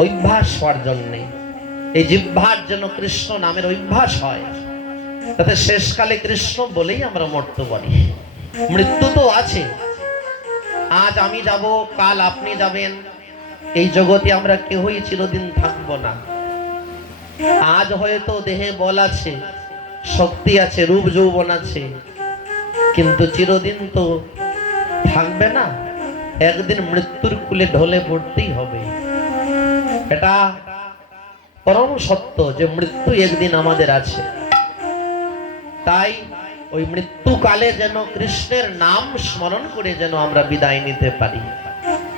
অভ্যাস হওয়ার জন্যে, এই জিহ্বার যেন কৃষ্ণ নামের অভ্যাস হয়, তাতে শেষকালে কৃষ্ণ বলেই আমরা মরতে পারি। মৃত্যু তো আছে, আজ আমি যাব, কাল আপনি যাবেন। এই জগতে আমরা কেউই চিরদিন থাকবো না। আজ হয়তো দেহে বল আছে, শক্তি আছে, রূপ যৌবন আছে, কিন্তু চিরদিন তো থাকবে না। একদিন মৃত্যুর কুলে ঢলে পড়তেই হবে। এটা পরম সত্য যে মৃত্যু একদিন আমাদের আছে। তাই ওই মৃত্যুকালে যেন কৃষ্ণের নাম স্মরণ করে যেন আমরা বিদায় নিতে পারি,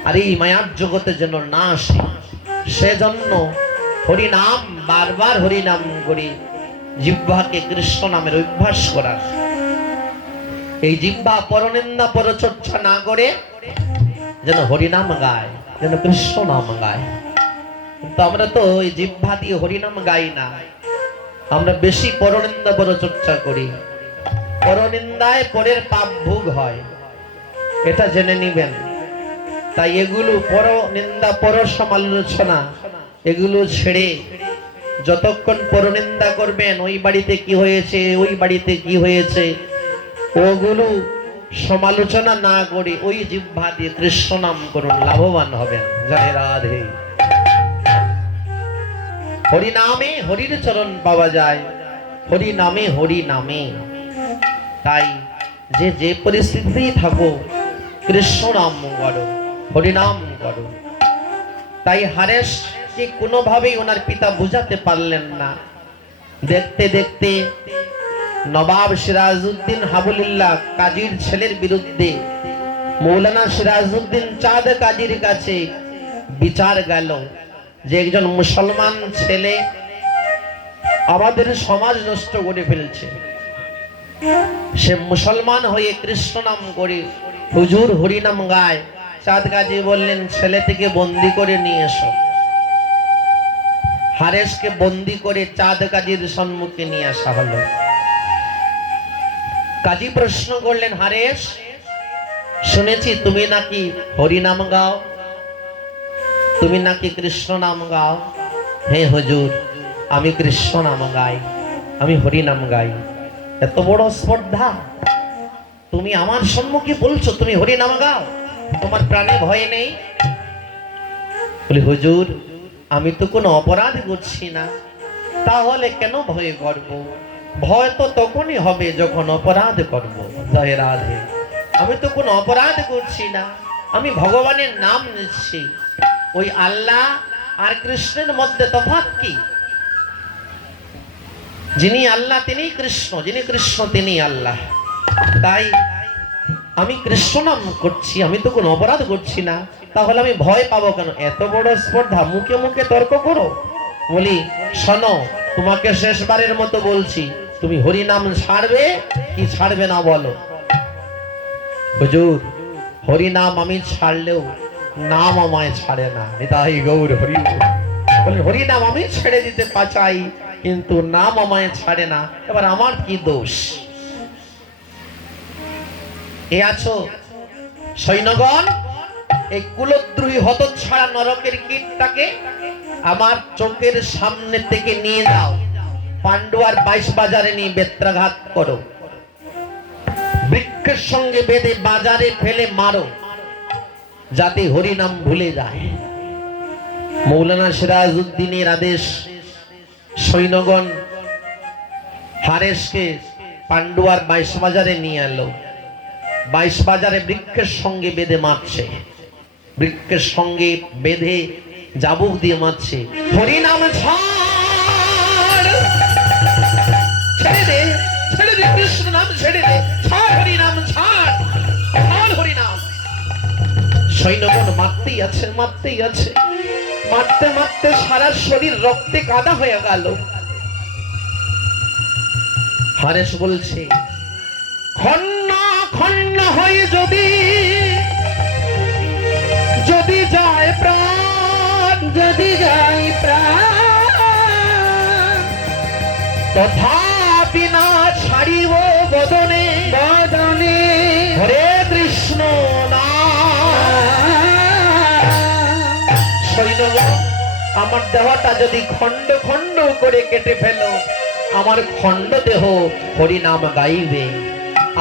আর এই মায়ার জগতে যেন না আসি, সেজন্য হরিনাম, বারবার হরিনাম করি, জিহ্বাকে কৃষ্ণ নামের অভ্যাস করার। এই জিহ্বা পরনিন্দা পরচর্চা না করে যেন হরিনাম গায়, যেন কৃষ্ণ নাম গায়। কিন্তু আমরা তো এই জিহ্বা দিয়ে হরিনাম গাই না, আমরা বেশি পরনিন্দা পরচর্চা করি। পরনিন্দায় পরের পাপ ভোগ হয়, এটা জেনে নিবেন। তাই এগুলো পরনিন্দা পর সমালোচনা এগুলো ছেড়ে যতক্ষণ পরনিন্দা করবেন, ওই বাড়িতে কি হয়েছে, ওই বাড়িতে কি হয়েছে, ওগুলো সমালোচনা না করে ওই জিহ্বা দিয়ে কৃষ্ণ নাম করুন, লাভবান হবেন। জয় রাধে। হরি নামে হরির চরণ পাওয়া যায়, হরি নামে হরি নামে। তাই যে যে পরিস্থিতি থাকো, কৃষ্ণ নাম করো, হরি নাম করো। তাই হারেশকে কোনোভাবেই ওনার পিতা বুঝাতে পারলেন না। দেখতে দেখতে নবাব সিরাজউদ্দিন হাবুলিল্লাহ কাজীর ছেলের বিরুদ্ধে মৌলানা সিরাজউদ্দিন চাঁদ কাজীর কাছে বিচার গেল যে একজন মুসলমান ছেলে আমাদের সমাজ নষ্ট করে ফেলছে। সে মুসলমান হয়ে কৃষ্ণ নাম করে হুজুর হরি নাম গায়। চাঁদ কাজী বললেন, ছেলেটিকে বন্দি করে নিয়ে এসো। হারেশকে বন্দি করে চাঁদ কাজীর সম্মুখে নিয়ে আসা হলো। কাজী প্রশ্ন করলেন, হারেশ, শুনেছি তুমি নাকি হরি নাম গাও, তুমি নাকি কৃষ্ণ নাম গাও। হে হুজুর, আমি কৃষ্ণ নাম গাই, আমি হরি নাম গাই। এত বড় স্পর্ধা, তুমি আমার সম্মুখে বলছো তুমি হরি নাম গাও, তোমার প্রাণে ভয় নেই? বলি, হুজুর, আমি তো কোনো অপরাধ করছি না, তাহলে কেন ভয় করব? ভয় তো তখনই হবে যখন অপরাধ করব। জয় রাধে। আমি তো কোনো অপরাধ করছি না, আমি ভগবানের নাম নিচ্ছি। ওই আল্লাহ আর কৃষ্ণের মধ্যে তফাৎ কি? যিনি আল্লাহ তিনি কৃষ্ণ, যিনি কৃষ্ণ তিনি আল্লাহ। তাই আমি কৃষ্ণ নাম করছি, আমি তো কোনো অপরাধ করছি না, তাহলে আমি ভয় পাবো কেন? এত বড় স্পর্ধা, মুখে মুখে তর্ক করো। বলি, শোনো, তোমাকে শেষবারের মতো বলছি, তুমি হরি নাম ছাড়বে কি ছাড়বে না বলো? হুজুর, হরি নাম আমি ছাড়লেও নাম আমায় ছাড়ে না। নিতাই গৌর হরি। বলি, হরি নাম আমি ছেড়ে দিতে চাই, কিন্তু নাম আমায় ছাড়ে না, এবার আমার কি দোষ? এ আছো সৈন্যগণ, এই কুলদ্রোহী হতচ্ছাড়া নরকের কীটটাকে আমার চোখের সামনে থেকে নিয়ে যাও, পান্ডুয়ার 22 বাজারে নিয়ে বেত্রাঘাত করো, বৃক্ষের সঙ্গে বেঁধে বাজারে ফেলে মারো, যাতে হরি নাম ভুলে যায়। মৌলানা সিরাজউদ্দিনের আদেশ। সৈন্যগণ হারেশকে পান্ডুয়ার 22 বাজারে নিয়ে এলো। 22 বাজারে বৃক্ষের সঙ্গে বেঁধে মারছে, বৃক্ষের সঙ্গে বেঁধে চাবুক দিয়ে মারছে। হরি নাম ছাড়, ছেড়ে দে, ছেড়ে দে, কৃষ্ণ নাম ছেড়ে দে, ছাড় হরি নাম, ছাড়, ছাড় হরি নাম। সৈন্যগণ মারতেই আছে, মারতেই আছে, মারতে মারতে সারা শরীর রক্তে কাদা হয়ে গেল। হারেশ বলছে, খন্ন খন্ন হয়ে যদি যদি যায় প্রাণ, যদি যায় প্রাণ, তথাপি না ছাড়িব বদনে বদনে হরে কৃষ্ণ নাম। সৈন্যগণ আমার দেহটা যদি খণ্ড খণ্ড করে কেটে ফেলো, আমার খণ্ড দেহ হরি নাম গাইবে,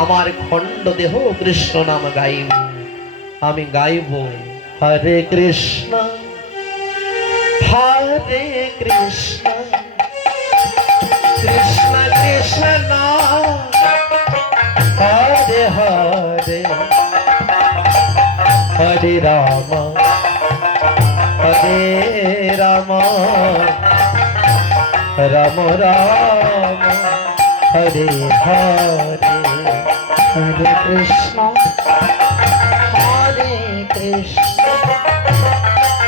আমার খণ্ড দেহ কৃষ্ণ নাম গাইবে। আমি গাইব হরে কৃষ্ণ হরে কৃষ্ণ কৃষ্ণ কৃষ্ণ হরে হরে হরে রাম হরে রাম রাম রাম হরে হরে। হরে কৃষ্ণ হরে কৃষ্ণ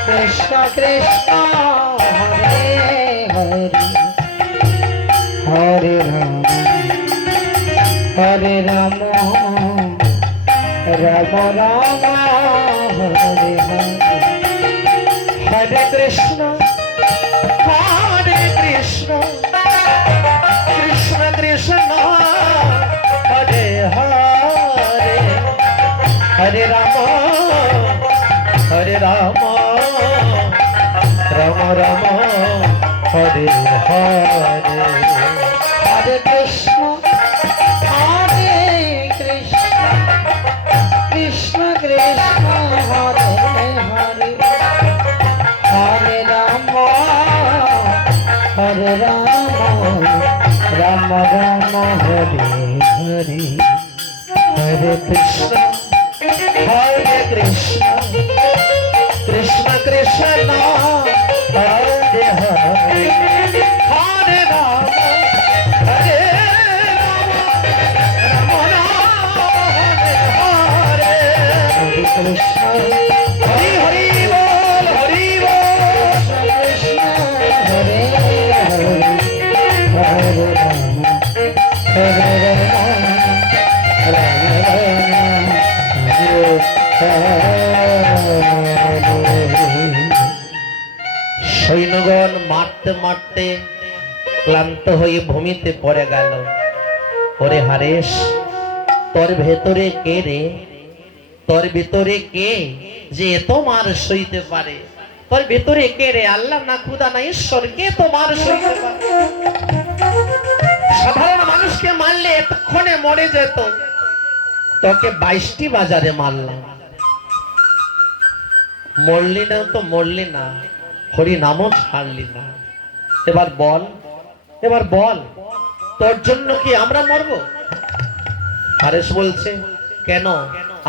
কৃষ্ণ কৃষ্ণ হরে হরে হরে রাম হরে রাম রাম রাম হরে হরে। হরে কৃষ্ণ হরে কৃষ্ণ কৃষ্ণ কৃষ্ণ হরে হরে হরে রাম রাম রাম হরে হরে। হরে কৃষ্ণ হরে কৃষ্ণ কৃষ্ণ কৃষ্ণ হরে হরে হরে রাম রাম রাম হরে হরে। হরে কৃষ্ণ হরে কৃষ্ণ কৃষ্ণ কৃষ্ণ হরে হরে হরে রাম হরে রাম রাম রাম হরে হরে। হরে কৃষ্ণ হরি হরি বল হরি বল। কৃষ্ণ হরে হরে হরে রাম হরে রাম রাম রাম হরে হরে। সৈন্যগণ মারতে মারতে ক্লান্ত হয়ে ভূমিতে পড়ে গেল। ওরে হারেশ, তোর ভেতরে কে রে? তোর ভিতরে কে যে তোমার সইতে পারে? তোর ভিতরে কে রে? আল্লাহ না খুদা না ঈশ্বর, কে তোমার সইতে পারে? সাধারণ মানুষকে মারলে এতক্ষণে মরে যেত, তোকে 22টি বাজারে মারলাম, মরলি না তো মরলি না, হরি নামও ছাড়লি না। এবার বল, এবার বল, তোর জন্য কি আমরা মরব? হারেস বলছে, কেন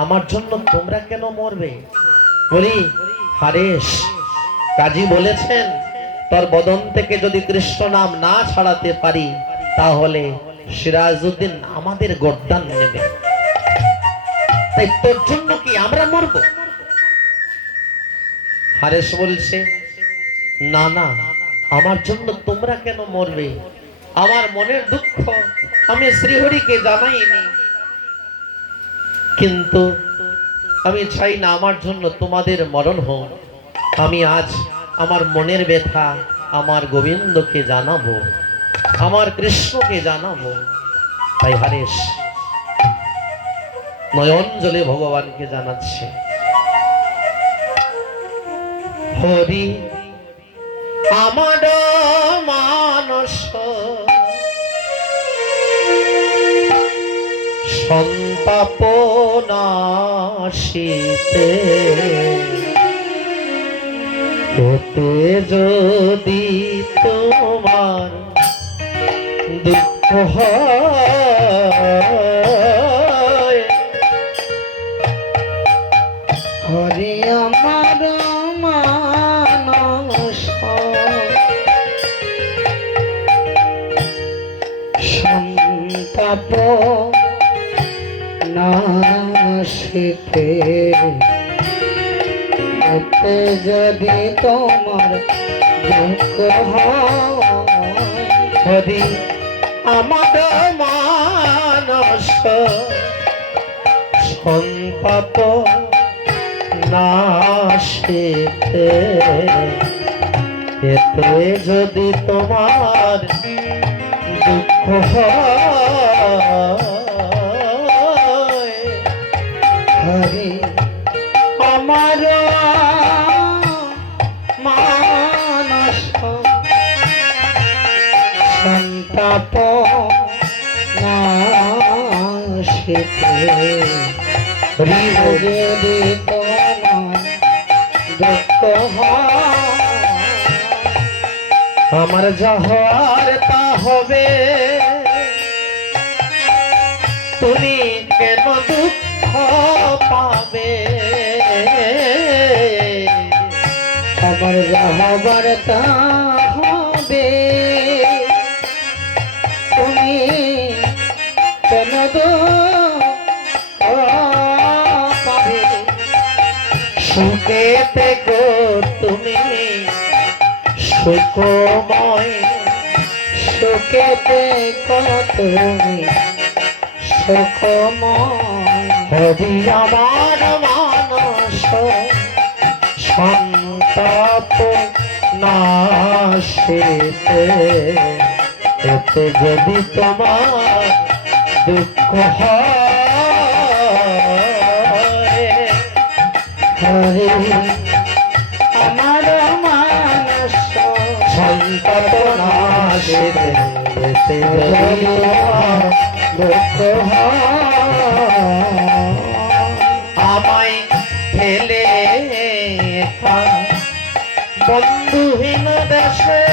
আমার জন্য তোমরা কেন মরবে? বলি, হারেস, কাজী বলেছেন তোর বদন থেকে যদি কৃষ্ণ নাম না ছাড়াতে পারি তাহলে সিরাজউদ্দিন আমাদের গর্দান নেবে, তাই তোর জন্য কি আমরা মরব? হারেস বলছে, না না, আমার জন্য তোমরা কেন মরবে? আমার মনের দুঃখ আমি শ্রীহরিকে জানাইনি, কিন্তু আমি চাই না আমার জন্য তোমাদের মরণ হোক। আমি আজ আমার মনের ব্যথা আমার গোবিন্দকে জানাবো, আমার কৃষ্ণকে জানাবো। তাই হারেস নয়ন জলে ভগবানকে জানাচ্ছে, হরি আমার মানস সন্তাপ নাশিতে, হতে যদি তোমার দুঃখ হয়, হরে আমার মানস সন্তাপ নাশিতে, এতে যদি তোমার দুঃখ হয়, হরি আমার মানস সন্তাপ নাশিতে, এতে যদি তোমার দুঃখ হয়, হরে আমার মান সন্তাপ নাশিতে যদি তোমার দুঃখ হয় আমার যা হওয়ার তা হবে, তুমি কেন দুঃখ পাবে? আমার যা হবার তা হবে, তুমি কেন পাবে? সুখেতে গো তুমি সুখময়, সুখেতে তুমি সুখময়। হরি আমার মানস সন্তাপ নাশিতে, এতে যদি তোমার দুঃখ হয়। হরি আমার মানস সন্তাপ নাশিতে, এতে যদি তোমার দুঃখ আমায় ফেলে একা বন্ধুহীন দেশে,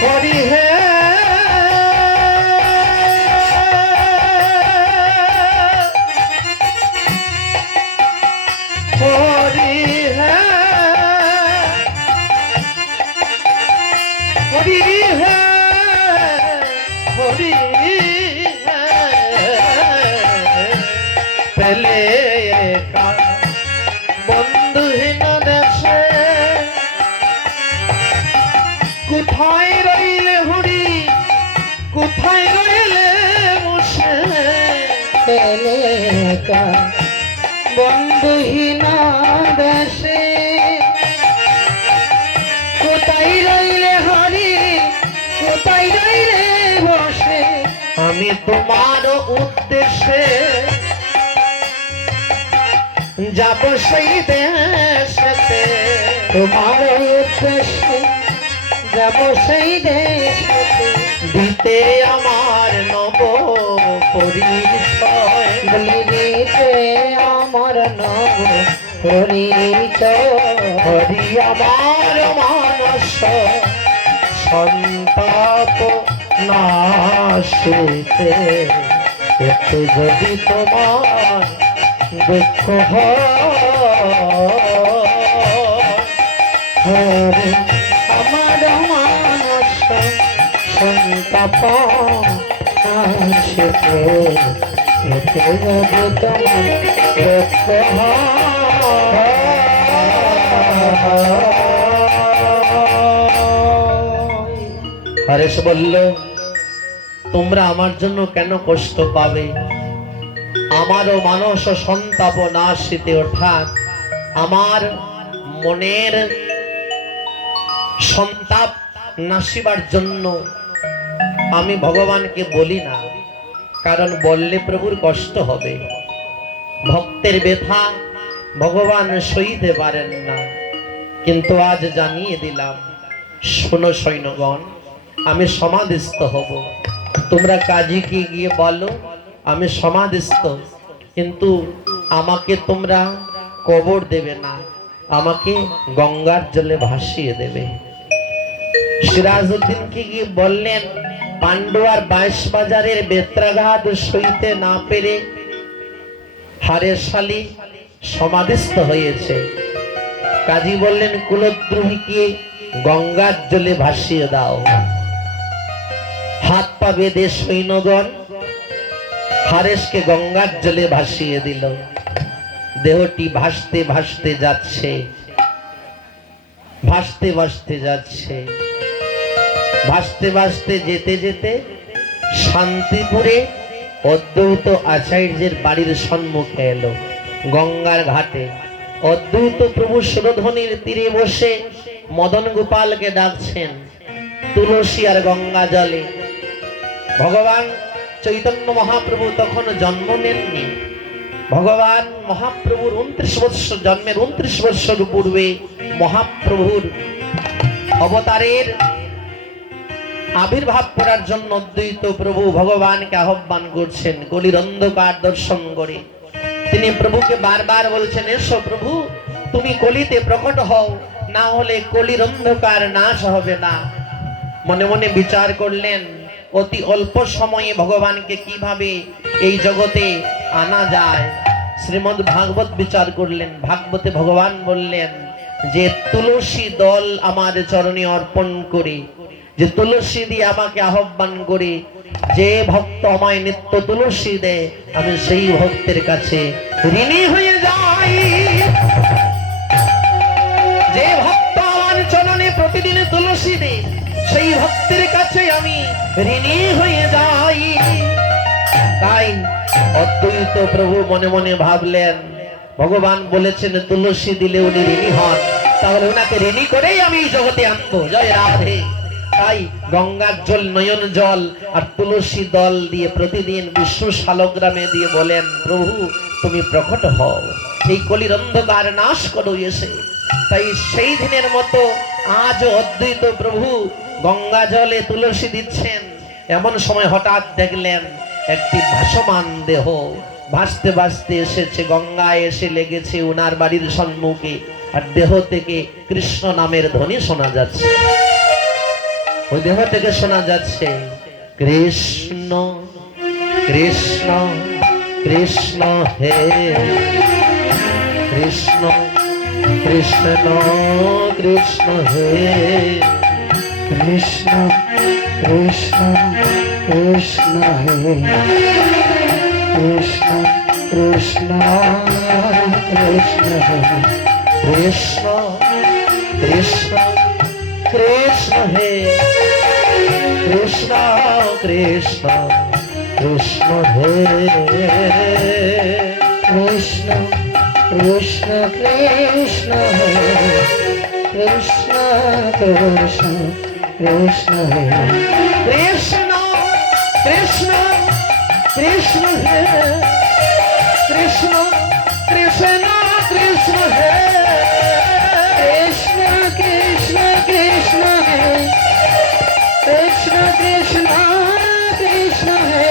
হরি হে হরি হে হরি হে হরি পেলে একা বন্ধুহীন দেশে, কোথায় রইলে হরি, কোথায় রইলে বসে? পেলে বন্ধুহীন দেশে, কোথায় রইলে হরি, কোথায় রইলে বসে? আমি তোমার উদ্দেশ্যে যাব সেই দেশেতে, তোমার উদ্দেশ্যে যাব সেই দেশেতে, দিতে আমার নব পরিচয়, বলি দিতে আমার নব পরিচয়। হরি আমার মানস সন্তাপ নাশিতে, এতে যদি তোমার দুঃখ হরি আমার মানস সন্তাপ নাশিতে, এতে যদি তোমার দুঃখ হরেশ বলল, তোমরা আমার জন্য কেন কষ্ট পাবে? আমারও মানস সন্তাপ নাশিতে, অর্থাৎ আমার মনের সন্তাপ নাশিবার জন্য আমি ভগবানকে বলি না, কারণ বললে প্রভুর কষ্ট হবে। ভক্তের ব্যথা ভগবান সইতে পারেন না, কিন্তু আজ জানিয়ে দিলাম, শোনো সৈন্যগণ, আমি সমাধিস্থ হব। তোমরা কাজীকে গিয়ে বলো আমি সমাধিস্থ, কিন্তু আমাকে তোমরা কবর দেবে না, আমাকে গঙ্গার জলে ভাসিয়ে দেবে। সিরাজউদ্দিনকে গিয়ে বললেন, পান্ডুয়ার 22 বাজারের বেত্রাঘাত সইতে না পেরে হারের শালী সমাধিস্থ হয়েছে। কাজী বললেন, কুলদ্রোহীকে গঙ্গার জলে ভাসিয়ে দাও। হাত পা বেঁধে সৈন্যগণ হারেশকে গঙ্গার জলে ভাসিয়ে দিল। দেহটি ভাসতে ভাসতে যাচ্ছে, ভাসতে ভাসতে যাচ্ছে, ভাসতে ভাসতে যেতে যেতে শান্তিপুরে অদ্বৈত আচার্যের বাড়ির সম্মুখে এলো। গঙ্গার ঘাটে অদ্বৈত প্রভু সুরধ্বনির তীরে বসে মদন গোপালকে ডাকছেন তুলসী আর গঙ্গা জলে। ভগবান চৈতন্য মহাপ্রভু তখন জন্ম নেননি। ভগবান মহাপ্রভুর 29 বৎসর জন্মের 29 বৎসর পূর্বে মহাপ্রভুর অবতারের আবির্ভাব করার জন্য অদ্বৈত প্রভু ভগবানকে আহ্বান করছেন কলির অন্ধকার দর্শন করে। তিনি প্রভুকে বারবার বলছেন, এসো প্রভু, তুমি কলিতে প্রকট হও, না হলে কলির অন্ধকার নাশ হবে না। মনে মনে বিচার করলেন অতি অল্প সময়ে ভগবানকে কিভাবে এই জগতে আনা যায়। শ্রীমদ্ ভাগবত বিচার করলেন। ভাগবতে ভগবান বললেন যে তুলসী দল আমার চরণে অর্পণ করে, যে তুলসী দিয়ে আমাকে আহ্বান করে, যে ভক্ত আমায় নিত্য তুলসী দেয়, আমি সেই ভক্তের কাছে ঋণী হয়ে যাই। যে ভক্ত আমার চরণে প্রতিদিন তুলসী দেয়, সেই ভক্তের কাছে আমি ঋণী হয়ে যাই। তাই অদ্বৈত প্রভু মনে মনে ভাবলেন, ভগবান বলেছেন তুলসী দিলে উনি ঋণী হন, তাহলে ওনাকে ঋণী করেই আমি এই জগতে আনবো। জয় রাধে। তাই গঙ্গার জল, নয়ন জল আর তুলসী দল দিয়ে প্রতিদিন বিষ্ণু শালগ্রামে দিয়ে বলেন, প্রভু তুমি প্রকট হও, এই কলির অন্ধকার নাশ করো এসে। তাই সেই দিনের মতো আজ অদ্বৈত প্রভু গঙ্গা জলে তুলসী দিচ্ছেন। এমন সময় হঠাৎ দেখলেন একটি ভাসমান দেহ ভাসতে ভাসতে এসেছে, গঙ্গায় এসে লেগেছে উনার বাড়ির সম্মুখে, আর দেহ থেকে কৃষ্ণ নামের ধ্বনি শোনা যাচ্ছে। ওই দেহ থেকে শোনা যাচ্ছে, কৃষ্ণ কৃষ্ণ কৃষ্ণ হে কৃষ্ণ কৃষ্ণ কৃষ্ণ হে কৃষ্ণ কৃষ্ণ কৃষ্ণ হে কৃষ্ণ কৃষ্ণ কৃষ্ণ হে কৃষ্ণ কৃষ্ণ কৃষ্ণ হে কৃষ্ণ কৃষ্ণ কৃষ্ণ হে কৃষ্ণ কৃষ্ণ কৃষ্ণ হে কৃষ্ণ কৃষ্ণ কৃষ্ণ হে কৃষ্ণ কৃষ্ণ কৃষ্ণ হে কৃষ্ণ কৃষ্ণ কৃষ্ণ হে কৃষ্ণ কৃষ্ণ কৃষ্ণ হে কৃষ্ণ কৃষ্ণ কৃষ্ণ হে।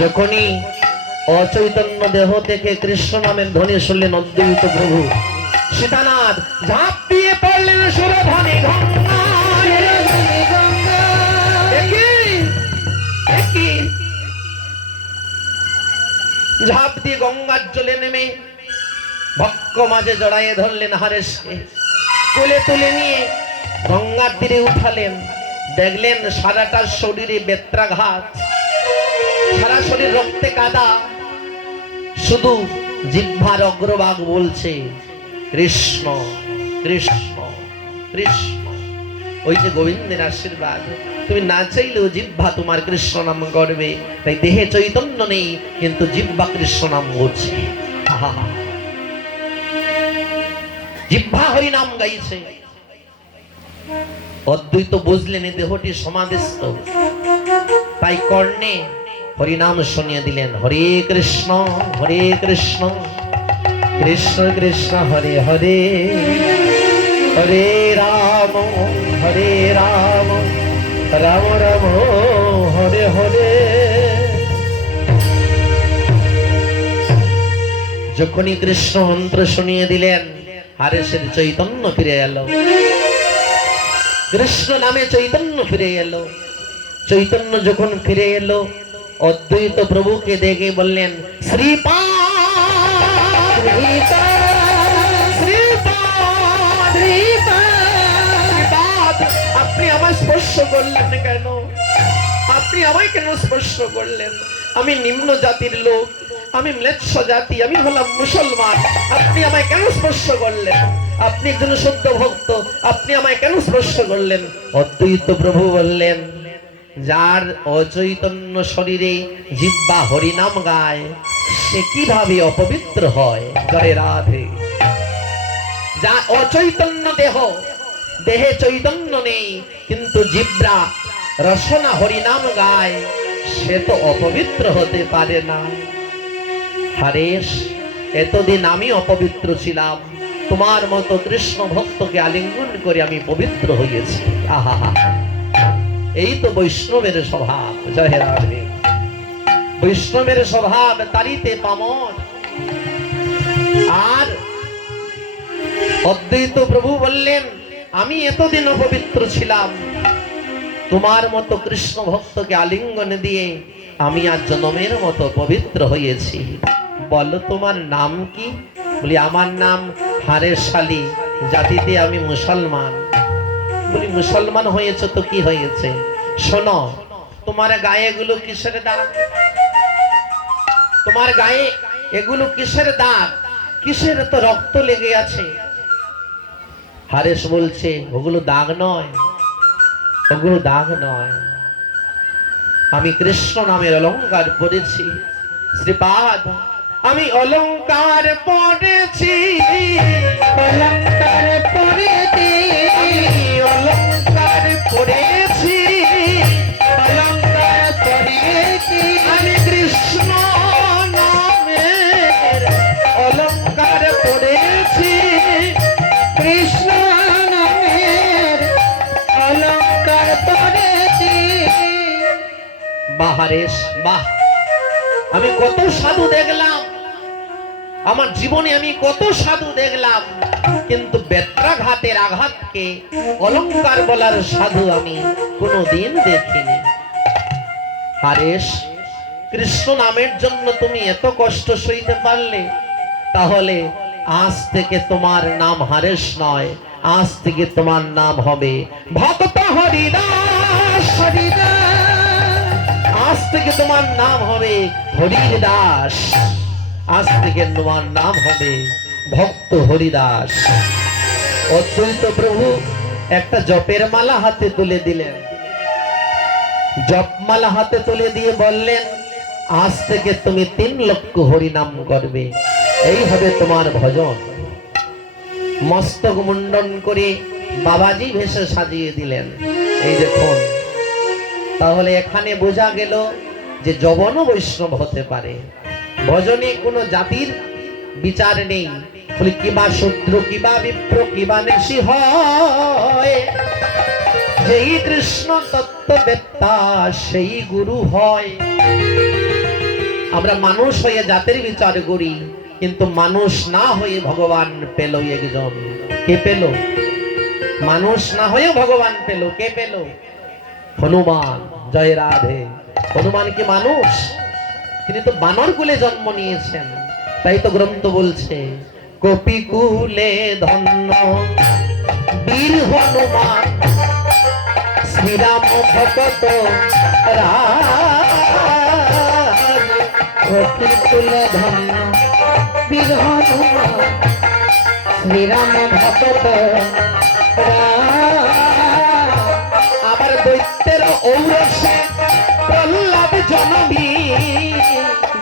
যখনই অচৈতন্য দেহ থেকে কৃষ্ণ নামের ধ্বনি শুনলেন অদ্বৈত প্রভু, সীতানাথ ঝাঁপ দিয়ে পড়লেন সুরধনে গঙ্গায়। ঝাঁপ দিয়ে গঙ্গার জলে নেমে ভক্ত মাঝে জড়াইয়ে ধরলেন হারেসকে, কোলে তুলে নিয়ে গঙ্গার তীরে উঠালেন। দেখলেন সারাটা শরীরে বেত্রাঘাত, সারা শরীর রক্তে কাদা, শুধু জিহ্বার অগ্রভাগ বলছে কৃষ্ণ কৃষ্ণ কৃষ্ণ। ওই যে গোবিন্দের আশীর্বাদ, তুমি না চাইলেও জিহ্বা তোমার কৃষ্ণ নাম করবে। তাই দেহে চৈতন্য নেই, কিন্তু জিহ্বা কৃষ্ণ নাম বলছে। আহা, জিহ্বা হরি নাম গাইছে। অদ্বৈত বুঝলেন এই দেহটি সমাধিস্থ, তাই কর্ণে হরিনাম শুনিয়ে দিলেন, হরে কৃষ্ণ কৃষ্ণ কৃষ্ণ হরে হরে, হরে রাম রাম রাম হরে হরে। যখনই কৃষ্ণ মন্ত্র শুনিয়ে দিলেন, হারেসের চৈতন্য ফিরে এলো, কৃষ্ণ নামে চৈতন্য ফিরে এলো। চৈতন্য যখন ফিরে এলো, অদ্বৈত প্রভুকে দেখে বললেন, শ্রীপাদ আপনি আমায় স্পর্শ করলেন কেন? আপনি আমায় কেন স্পর্শ করলেন? আমি নিম্ন জাতির লোক, আমি ম্লেচ্ছ জাতি, আমি হলাম মুসলমান। আপনি আমায় কেন স্পর্শ করলেন? আপনি একজন শুদ্ধ ভক্ত, আপনি আমায় কেন স্পর্শ করলেন? অদ্বৈত প্রভু বললেন, যার অচৈতন্য শরীরে জিহ্বা হরিনাম গায়, সে কিভাবে অপবিত্র হয়? জয় রাধে। যা অচৈতন্য দেহ, দেহে চৈতন্য নেই, কিন্তু জিহ্বা রসনা হরিনাম গায়, সে তো অপবিত্র হতে পারে না। হারেশ, এতদিন আমি অপবিত্র ছিলাম, তোমার মতো কৃষ্ণ ভক্তকে আলিঙ্গন করে আমি পবিত্র হয়েছি। আহা, এই তো বৈষ্ণবের স্বভাব। জয় রাধে। বৈষ্ণবের স্বভাব তারিতে পামর। আর অদ্বৈত প্রভু বললেন, আমি এতদিন অপবিত্র ছিলাম, তোমার মতো কৃষ্ণ ভক্তকে আলিঙ্গন দিয়ে আমি আজ জনমের মতো পবিত্র হয়েছি। বলো তোমার নাম কি? বলি আমার নাম হারেশ আলী, জাতিতে আমি মুসলমান। বলি মুসলমান হয়েছে তো কি হয়েছে? শোনো, তোমার গায়ে এগুলো কিসের দাগ? তোমার গায়ে এগুলো কিসের দাগ? কিসের তো রক্ত লেগে আছে? হারেশ বলছে, ওগুলো দাগ নয়, ওগুলো দাগ নয়, আমি কৃষ্ণ নামের অলংকার পড়েছি। শ্রীপাদ, আমি অলংকার পড়েছি, অলংকার পড়েছি, অলংকার পড়েছি, অলংকার পড়েছি, আমি কৃষ্ণ নামের অলংকার পড়েছি। কৃষ্ণ নামের অলংকার পড়েছি। বাহ হারেশ, বাহ! আমি কত সাধু দেখলাম, আমার জীবনে আমি কত সাধু দেখলাম, কিন্তু বেত্রাঘাতের আঘাতকে অলংকার বলার সাধু আমি কোনোদিন দেখিনি। হারেশ, কৃষ্ণ নামের জন্য তুমি এত কষ্ট সইতে পারলে, তাহলে আজ থেকে তোমার নাম হারেশ নয়, আজ থেকে তোমার নাম হবে ভক্ত হরিদাস। হরিদাস, আজ থেকে তোমার নাম হবে হরির দাস, আজ থেকে তোমার নাম হবে ভক্ত হরিদাস। অদ্বৈত প্রভু একটা জপের মালা হাতে তুলে দিলেন। জপমালা হাতে তুলে দিয়ে বললেন, আজ থেকে তুমি 3 লক্ষ হরিনাম করবে, এই হবে তোমার ভজন। মস্তক মুন্ডন করে বাবাজি ভেষে সাজিয়ে দিলেন। এই দেখুন, তাহলে এখানে বোঝা গেল যে যবনও বৈষ্ণব হতে পারে, ভজনে কোনো জাতির বিচার নেই। বলে কিবা শূদ্র, কিবা বিপ্র, কিবা ঋষি হয়, যেই কৃষ্ণ তত্ত্ববেত্তা সেই গুরু হয়। আমরা মানুষ হয়ে জাতির বিচার করি, কিন্তু মানুষ না হয়ে ভগবান পেল একজন। কে পেল? মানুষ না হয়ে ভগবান পেল। কে পেল? হনুমান। জয় রাধে। হনুমান কি মানুষ? তিনি তো বানর কুলে জন্ম নিয়েছেন। তাই তো গ্রন্থ বলছে, কপি কুলে ধন্য বীর হনুমান, শ্রীরাম ভক্ত কপি কুলে ধন্য বীর হনুমান, শ্রীরাম ভক্ত আবার দৈত্যের ঔরসে প্রহ্লাদ জননী,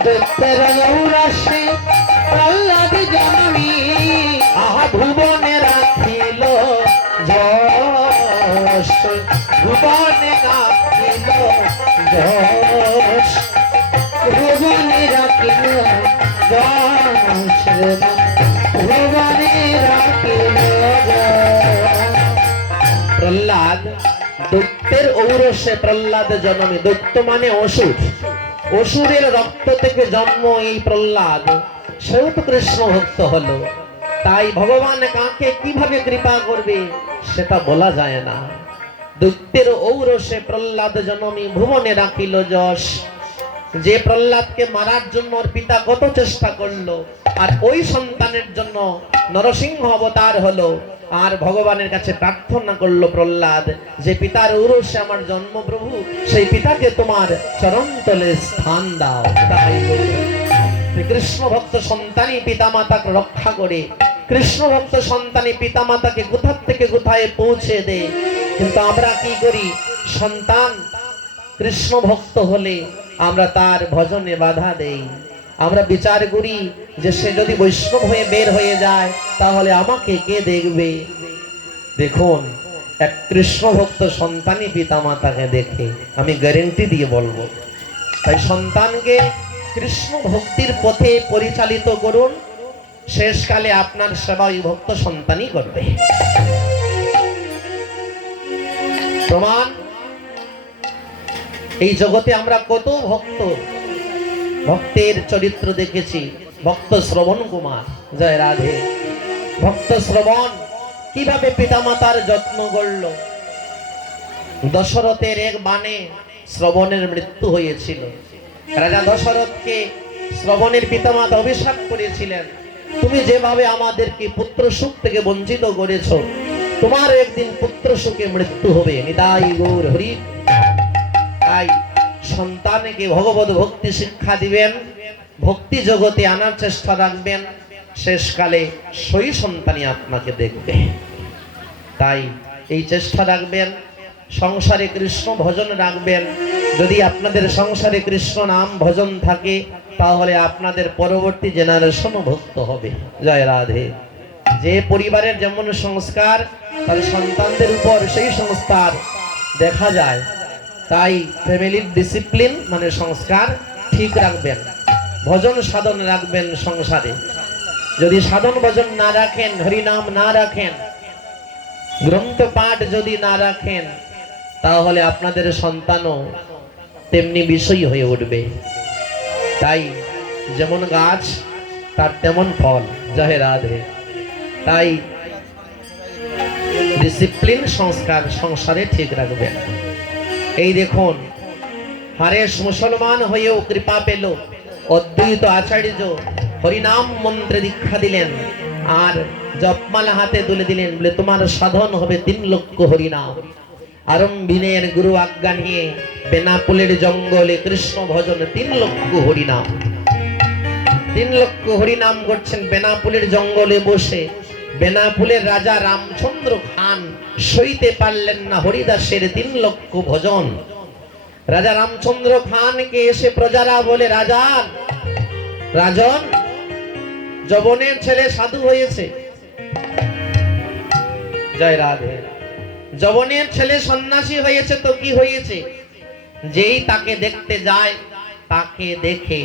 দৈত্যের ঔরসে প্রহ্লাদ জননী, আহা ভুবনে রাখিল যশ, ভুবনে রাখিল যশ, ভুবনে রাখিল যশ, ভুবনে রাখিল যশ। প্রহ্লাদ, দৈত্যের ঔরসে প্রহ্লাদ জন্মে। দৈত্য মানে অসুর, অসুরের রক্ত থেকে জন্ম এই প্রহ্লাদ, সেও তো কৃষ্ণ ভক্ত হলো। তাই ভগবান কাকে কিভাবে কৃপা করবে সেটা বলা যায় না। দৈত্যের ঔরসে প্রহ্লাদ জন্মে, ভুবনে রাখিল যশ। যে প্রহ্লাদকে মারার জন্য ওর পিতা কত চেষ্টা করলো, আর ওই সন্তানের জন্য নরসিংহ অবতার হলো, আর ভগবানের কাছে প্রার্থনা করলো প্রহ্লাদ, যে পিতার ঔরসে আমার জন্ম প্রভু, সেই পিতাকে তোমার চরণ তলে স্থান দাও। তাই কৃষ্ণ ভক্ত সন্তানই পিতা মাতাকে রক্ষা করে, কৃষ্ণ ভক্ত সন্তানই পিতা মাতাকে কোথা থেকে কোথায় পৌঁছে দেয়। কিন্তু আমরা কি করি? সন্তান কৃষ্ণ ভক্ত হলে আমরা তার ভজনে বাধা দেই। আমরা বিচার করি যে সে যদি বৈষ্ণব হয়ে বের হয়ে যায়, তাহলে আমাকে কে দেখবে? দেখুন, এক কৃষ্ণ ভক্ত সন্তানই পিতা মাতাকে দেখে, আমি গ্যারেন্টি দিয়ে বলবো। তাই সন্তানকে কৃষ্ণ ভক্তির পথে পরিচালিত করুন, শেষকালে আপনার সেবা ওই ভক্ত সন্তানই করবে। প্রমাণ, এই জগতে আমরা কত ভক্তের চরিত্র দেখেছি। ভক্ত শ্রবণ কুমার, জয় রাধে। ভক্ত শ্রবণ কিভাবে পিতামাতার যত্ন করল। দশরথের এক বাণে শ্রবণের মৃত্যু হয়েছিল। রাজা দশরথকে শ্রবণের পিতামাতা অভিশাপ করেছিলেন, তুমি যেভাবে আমাদেরকে পুত্র সুখ থেকে বঞ্চিত করেছো, তোমার একদিন পুত্র সুখে মৃত্যু হবে। নিতাই গৌর হরি। তাই সন্তানকে ভগবত ভক্তি শিক্ষা দিবেন, ভক্তি জগতে আনার চেষ্টা রাখবেন, শেষকালে সেই সন্তানই আপনাকে দেখবে। তাই এই চেষ্টা রাখবেন, সংসারে কৃষ্ণ ভজন রাখবেন। যদি আপনাদের সংসারে কৃষ্ণ নাম ভজন থাকে, তাহলে আপনাদের পরবর্তী জেনারেশনও ভক্ত হবে। জয় রাধে। যে পরিবারের যেমন সংস্কার, তার সন্তানদের উপর সেই সংস্কার দেখা যায়। তাই ফ্যামিলির ডিসিপ্লিন মানে সংস্কার ঠিক রাখবেন, ভজন সাধন রাখবেন সংসারে। যদি সাধন ভজন না রাখেন, হরিনাম না রাখেন, গ্রন্থ পাঠ যদি না রাখেন, তাহলে আপনাদের সন্তানও তেমনি বিষয় হয়ে উঠবে। তাই যেমন গাছ তার তেমন ফল। জয় রাধে। তাই ডিসিপ্লিন সংস্কার সংসারে ঠিক রাখবেন। এই দেখুন, হারেশ মুসলমান হয়েও কৃপা পেল, অদ্বৈত আচার্য হরিনাম মন্ত্রে দীক্ষা দিলেন আর জপমালা হাতে তুলে দিলেন, বলে তোমার সাধন হবে 3 লক্ষ হরিনাম। আরম্ভিনের গুরু আজ্ঞা নিয়ে বেনাপুলের জঙ্গলে কৃষ্ণ ভজনে 3 লক্ষ হরিনাম। 3 লক্ষ হরিনাম করছেন বেনাপুলের জঙ্গলে বসে। বেনাপুলের রাজা রামচন্দ্র খান সইতে পারলেন না হরিদাসের 3 লক্ষ ভজন। রাজা রামচন্দ্র খানকে এসে প্রজারা বলে, রাজন, যবনের ছেলে সাধু হয়েছে। জয় রাধে। যবনের ছেলে সন্ন্যাসী হয়েছে তো কি হয়েছে? যেই তাকে দেখতে যায়, তাকে দেখে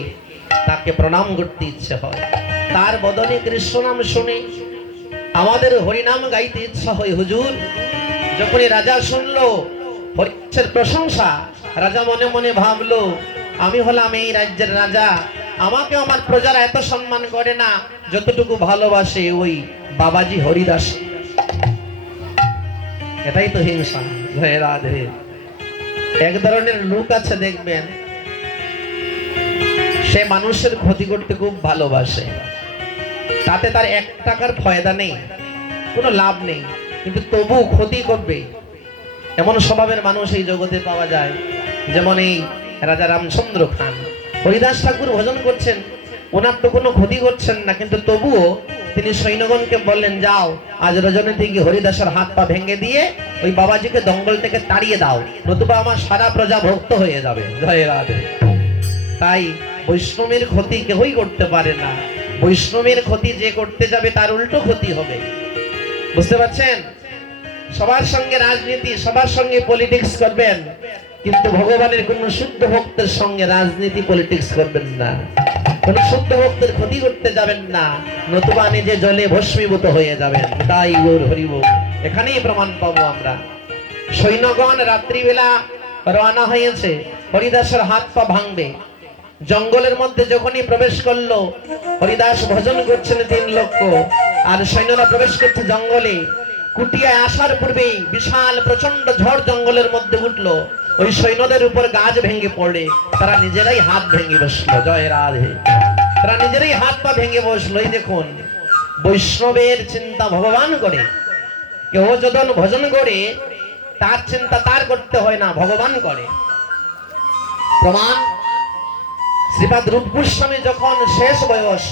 তাকে প্রণাম করতে ইচ্ছে হয়। তার বদনে কৃষ্ণ নাম শুনে আমাদের হরিনাম গাইতে ইচ্ছা হয়। হুজুর, যখনই রাজা শুনলো হরির প্রশংসা, রাজা মনে মনে ভাবলো, আমি হলাম এই রাজ্যের রাজা, আমাকে আমার প্রজারা এত সম্মান করে না যতটুকু ভালোবাসে ওই বাবাজি হরিদাস। এটাই তো হিংসা। জয় রাধে। এক ধরনের লোক আছে দেখবেন, সে মানুষের ক্ষতি করতে খুব ভালোবাসে, তাতে তার 1 টাকার ফায়দা নেই, কোনো লাভ নেই, কিন্তু তবু ক্ষতি করবে। এমন স্বভাবের মানুষ এই জগতে পাওয়া যায়। যেমন এই রাজা রামচন্দ্র খান হরিদাস ঠাকুর ভজন করছেন, ওনার তো কোনো ক্ষতি করছেন না, কিন্তু তবুও তিনি সৈন্যগণকে বললেন, যাও আজ রজনী থেকে হরিদাসের হাত পা ভেঙে দিয়ে ওই বাবাজিকে দঙ্গল থেকে তাড়িয়ে দাও, নতুবা আমার সারা প্রজা ভক্ত হয়ে যাবে। জয় রাধে। তাই বৈষ্ণবের ক্ষতি কেউই করতে পারে না। বৈষ্ণবের ক্ষতি যে করতে যাবে তার উল্টো ক্ষতি হবে। বুঝতে পারছেন? সবার সঙ্গে রাজনীতি, সবার সঙ্গে পলিটিক্স করবেন, কিন্তু ভগবানের কোন শুদ্ধ ভক্তের সঙ্গে রাজনীতি পলিটিক্স করবেন না। কোন শুদ্ধ ভক্তের ক্ষতি করতে যাবেন না, নতুবা নিজে জলে ভস্মীভূত হয়ে যাবেন। তাই গৌর হরিব। এখানেই প্রমাণ পাবো আমরা। সৈন্যগণ রাত্রিবেলা রওনা হয়েছে, হরিদাসের হাত পা ভাঙবে। জঙ্গলের মধ্যে যখনই প্রবেশ করলো, হরিদাস ভজন করছেন 3 লক্ষ, আর সৈন্যরা প্রবেশ করছে জঙ্গলে। কুটিয়ায় আসার পূর্বেই বিশাল প্রচন্ড ঝড় জঙ্গলের মধ্যে উঠলো। ওই সৈন্যদের উপর গাছ ভেঙে পড়ে তারা নিজেরাই হাত ভেঙে বসলো। জয় রাধে। তারা নিজেরাই হাত পা ভেঙে বসলো। এই দেখুন, বৈষ্ণবের চিন্তা ভগবান করে। কেউ যখন ভজন করে তার চিন্তা তার করতে হয় না, ভগবান করে। প্রমাণ, শ্রীপাদ রূপ গোস্বামী যখন শেষ বয়স,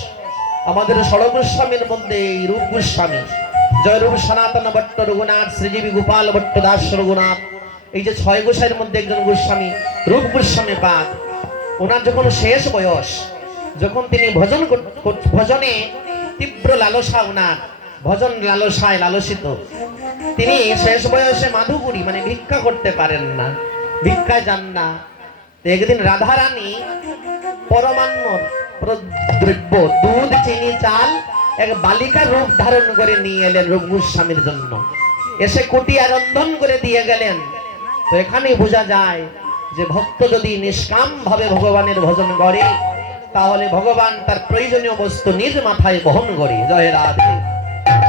আমাদের ষড় গোস্বামীর মধ্যে এই রূপ গোস্বামী, জয় রূপ সনাতন ভট্ট রঘুনাথ, শ্রীজীবী গোপাল ভট্ট দাস রঘুনাথ, এই যে 6 গোসাইয়ের মধ্যে একজন গোস্বামী রূপ গোস্বামী পাদ, ওনার যখন শেষ বয়স, যখন তিনি ভজনে তীব্র লালসা, ওনার ভজন লালসায় লালসিত, তিনি শেষ বয়সে মাধুগুরি মানে ভিক্ষা করতে পারেন না, ভিক্ষায় যান না। একদিন রাধারানী পরমান্ন দ্রব্য দুধ চিনি চাল এক বালিকার রূপ ধারণ করে নিয়ে এলেন রূপ গোস্বামীর জন্য, এসে কুটিয়া রন্ধন করে দিয়ে গেলেন। তো এখানেই বোঝা যায় যে ভক্ত যদি নিষ্কাম ভাবে ভগবানের ভজন করে তাহলে ভগবান তার প্রয়োজনীয় বস্তু নিজ মাথায় বহন করে। জয় রাধে।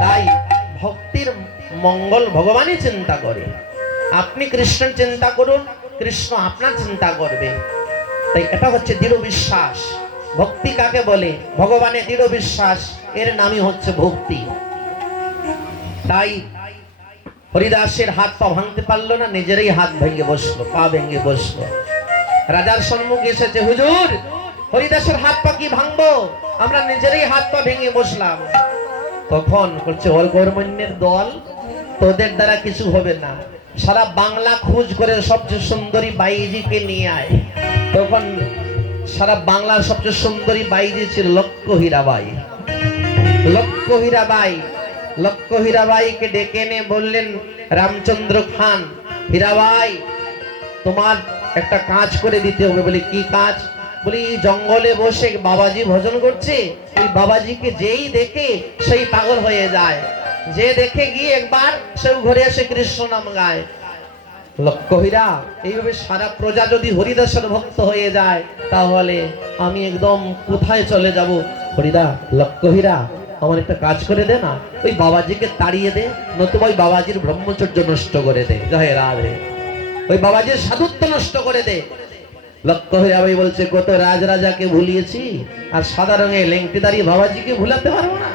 তাই ভক্তির মঙ্গল ভগবানই চিন্তা করে। আপনি কৃষ্ণের চিন্তা করুন, কৃষ্ণ আপনার চিন্তা করবে। তাই এটা হচ্ছে দৃঢ় বিশ্বাস। ভক্তি কাকে বলে? ভগবানের দৃঢ় বিশ্বাস, এর নামই হচ্ছে ভক্তি। তাই হরিদাসের হাত পা ভাঙতে পারলো না, নিজেরই হাত ভেঙে বসলো, পা ভেঙে বসলো। রাজার সম্মুখে এসেছে, হুজুর হরিদাসের হাত পা কি ভাঙবো, আমরা নিজেরই হাত পা ভেঙে বসলাম। তখন বলছে, ওর কর্মণ্যের দল, তোদের দ্বারা কিছু হবে না, সারা বাংলা খোঁজ করে সবচেয়ে সুন্দরী বাইজিকে নিয়ে আয়। তখন সারা বাংলার সবচেয়ে সুন্দরী বাইজি ছিল লক্ষ্য হীরাবাই। লক্ষ্য হীরাবাই, লক্ষ্য হীরাবাইকে ডেকে এনে বললেন, রামচন্দ্র খান, হীরাবাই তোমার একটা কাজ করে দিতে হবে। বলে কি কাজ? বলি জঙ্গলে বসে বাবাজি ভজন করছে, ওই বাবাজিকে যেই দেখে সেই পাগল হয়ে যায়, যে দেখে গিয়ে একবার সেও ঘরে এসে কৃষ্ণ নাম গায়। লক্ষ্য হীরা, এইভাবে সারা প্রজা যদি হরিদাসের ভক্ত হয়ে যায় তাহলে আমি একদম কোথায় চলে যাব? হরিদা, লক্ষ্য হীরা আমার একটা কাজ করে দে না, ওই বাবাজিকে তাড়িয়ে দে, নতুবা ওই বাবাজির ব্রহ্মচর্য নষ্ট করে দে। জয় রাধে। ওই বাবাজির সাধুত্ব নষ্ট করে দে। লক্ষ্য হীরাবাই বলছে, কত রাজরাজাকে ভুলিয়েছি, আর সাদা রঙে লেংটি দাঁড়িয়ে বাবাজিকে ভুলাতে পারবো না।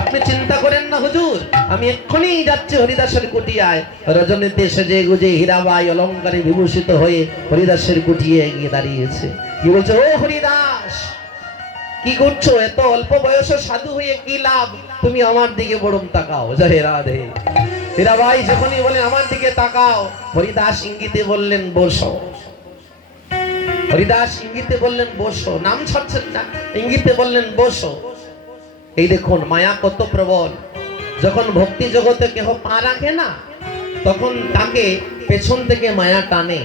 আপনি চিন্তা করেন না হুজুর, আমি এক্ষুনি যাচ্ছি হরিদাসের কুটিয়ায়। রজনীতে সেজে গুজে হীরাবাই অলঙ্কারে বিভূষিত হয়ে হরিদাসের কুটিয়ে গিয়ে দাঁড়িয়েছে। কি বলছে, ও হরিদাস কি করছো? এত অল্প বয়সে সাধু হয়ে কি লাভ? তুমি আমার দিকে বরং তাকাও। জয় রাধে। হীরাবাই যখনই বলেন আমার দিকে তাকাও, হরিদাস ইঙ্গিতে বললেন বসো। হরিদাস ইঙ্গিতে বললেন বসো, নাম ছাড়ছেন না, ইঙ্গিতে বললেন বসো। এই দেখুন মায়া কত প্রবল। যখন ভক্তি জগতে কেহ পা রাখে না, তখন তাকে পেছন থেকে মায়া টানে,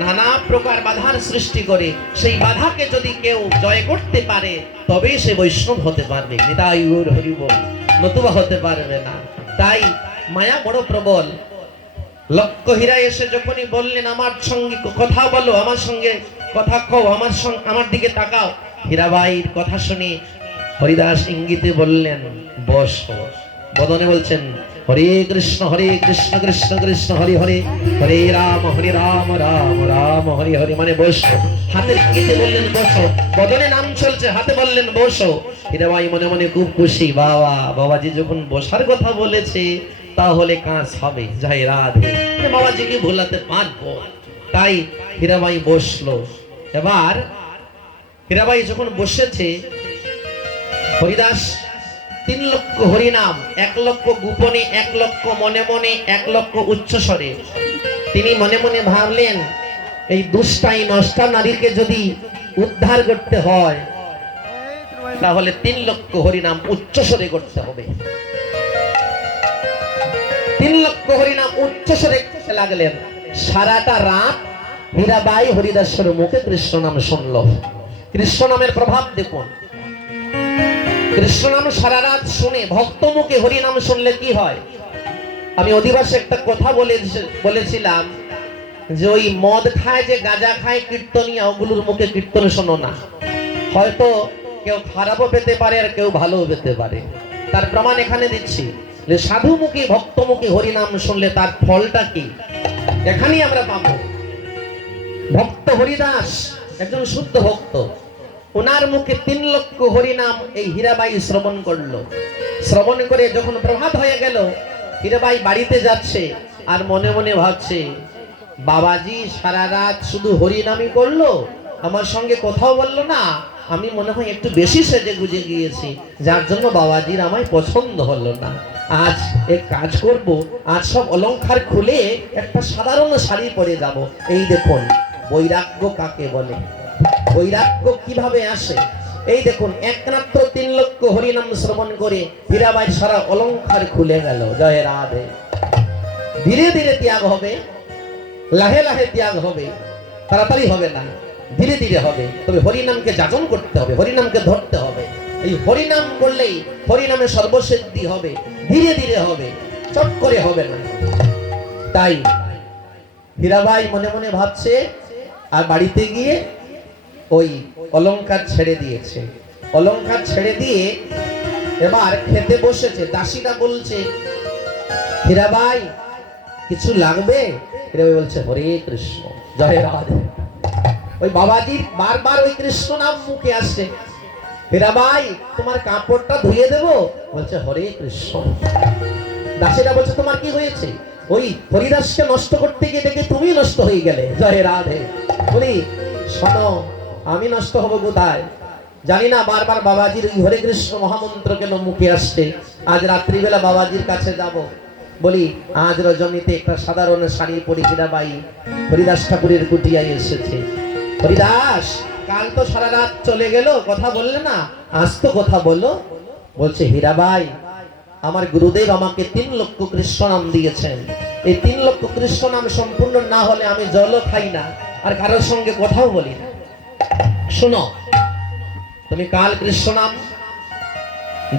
নানা প্রকার বাধার সৃষ্টি করে। সেই বাধাকে যদি কেউ জয় করতে পারে তবেই সে বৈষ্ণব হতে পারবে। নিতাই গৌর হরি বল, নতুবা হতে পারবে না। তাই মায়া বড় প্রবল। লক্ষ্য হীরা এসে যখনই বললেন আমার সঙ্গে কথা বলো, আমার সঙ্গে কথা কও, আমার দিকে তাকাও, হীরাবাইয়ের কথা শুনে হরিদাস ইঙ্গিতে বললেন বসো। বদনে বলছেন হরে কৃষ্ণ কৃষ্ণ কৃষ্ণ হরে হরে, হরে রাম রাম রাম হরে হরে, মানে বসো। হাতের ইঙ্গিতে বললেন বসো, বদনে নাম চলছে, হাতে বললেন বসো। হীরাবাই মনে মনে খুব খুশি, বাবা বাবাজি যখন বসার কথা বলেছে তাহলে কাজ হবে। জয় রাধে। বাবাজিকে ভোলাতে পারবো। তাই হীরাবাই বসলো। এবার হীরাবাই যখন বসেছে, হরিদাস 3 লক্ষ হরিনাম, 1 লক্ষ গোপনে, 1 লক্ষ মনে মনে, 1 লক্ষ উচ্চস্বরে। তিনি মনে মনে ভাবলেন, এই দুষ্টাই নষ্টা নারীকে যদি উদ্ধার করতে হয় তাহলে 3 লক্ষ হরিনাম উচ্চস্বরে করতে হবে। 3 লক্ষ হরিনাম উচ্চস্বরে করতে লাগলেন। সারাটা রাত হীরাবাই হরিদাসের মুখে কৃষ্ণ নাম শুনল। কৃষ্ণ নামের প্রভাব দেখুন। কৃষ্ণ নাম সারা রাত শুনে, ভক্ত মুখে হরি নাম শুনলে কি হয়? আমি অধিবাসে একটা কথা বলেছিলাম যে ওই মদ খায়, যে গাঁজা খায় কীর্তনিয়া, ওগুলোর মুখে কীর্তন শোনো না। হয়তো কেউ খারাপও পেতে পারে আর কেউ ভালোও পেতে পারে। তার প্রমাণ এখানে দিচ্ছি যে সাধু মুখী ভক্ত মুখী হরি নাম শুনলে তার ফলটা কি এখানেই আমরা পাবো। ভক্ত হরিদাস একজন শুদ্ধ ভক্ত, ওনার মুখে 3 লক্ষ হরিনাম এই হীরাবাই শ্রবণ করলো। শ্রবণ করে যখন প্রভাত হয়ে গেল, হীরাবাই বাড়িতে যাচ্ছে আর মনে মনে ভাবছে, বাবাজি সারা রাত শুধু হরিনামই করলো, আমার সঙ্গে কথাও বললো না। আমি মনে হয় একটু বেশি সেজে গুজে গিয়েছি, যার জন্য বাবাজির আমায় পছন্দ হলো না। আজ এক কাজ করব, আজ সব অলংকার খুলে একটা সাধারণ শাড়ি পরে যাব। এই দেখুন বৈরাগ্য কাকে বলে, বৈরাগ্য কিভাবে আসে। এই দেখুন একমাত্র 3 লক্ষ হরিনাম শ্রবণ করে হীরাবাই সারা অলংকার খুলে গেল। জয় রাধে। ধীরে ধীরে ত্যাগ হবে, লাহে লাহে ত্যাগ হবে, তাড়াতাড়ি হবে না, ধীরে ধীরে হবে। তবে হরিনামকে যাজন করতে হবে, হরিনামকে ধরতে হবে। এই হরিনাম করলেই হরিনামে সর্বসিদ্ধি হবে, ধীরে ধীরে হবে, চট করে হবে না। তাই হীরাবাই মনে মনে ভাবছে, আর বাড়িতে গিয়ে ওই অলংকার ছেড়ে দিয়েছে। অলংকার ছেড়ে দিয়ে এবার খেতে বসেছে। দাসীরা বলছে, হীরাবাই কিছু লাগবে? হীরাবাই বলছে, হরে কৃষ্ণ, জয় রাধে। ওই বাবাজির বারবার ওই কৃষ্ণ নাম মুখে আসছে। হীরাবাই তোমার কাপড়টা ধুয়ে দেবো? বলছে, হরে কৃষ্ণ। দাসীরা বলছে, তোমার কি হয়েছে? ওই হরিদাসকে নষ্ট করতে গিয়ে দেখে তুমি নষ্ট হয়ে গেলে, জয় রাধে। বলি, শোনো, আমি নষ্ট হবো কোথায়? জানি না বারবার বাবাজির ওই হরে কৃষ্ণ মহামন্ত্র কেন মুখে আসছে। আজ রাত্রিবেলা বাবাজির কাছে যাব। বলি, আজ রজনীতে একটা সাধারণ শাড়ি পরে হীরাবাই হরিদাস ঠাকুরের কুটিয়ায় এসেছে। হরিদাস, কাল তো সারা রাত চলে গেল, কথা বললে না, আজ তো কথা বলো। বলছে, হীরাবাই আমার গুরুদেব আমাকে 3 লক্ষ কৃষ্ণ নাম দিয়েছেন। এই 3 লক্ষ কৃষ্ণ নাম সম্পূর্ণ না হলে আমি জলও খাই না, আর কারোর সঙ্গে কথাও বলি না। শোনো, তুমি কাল কৃষ্ণ নাম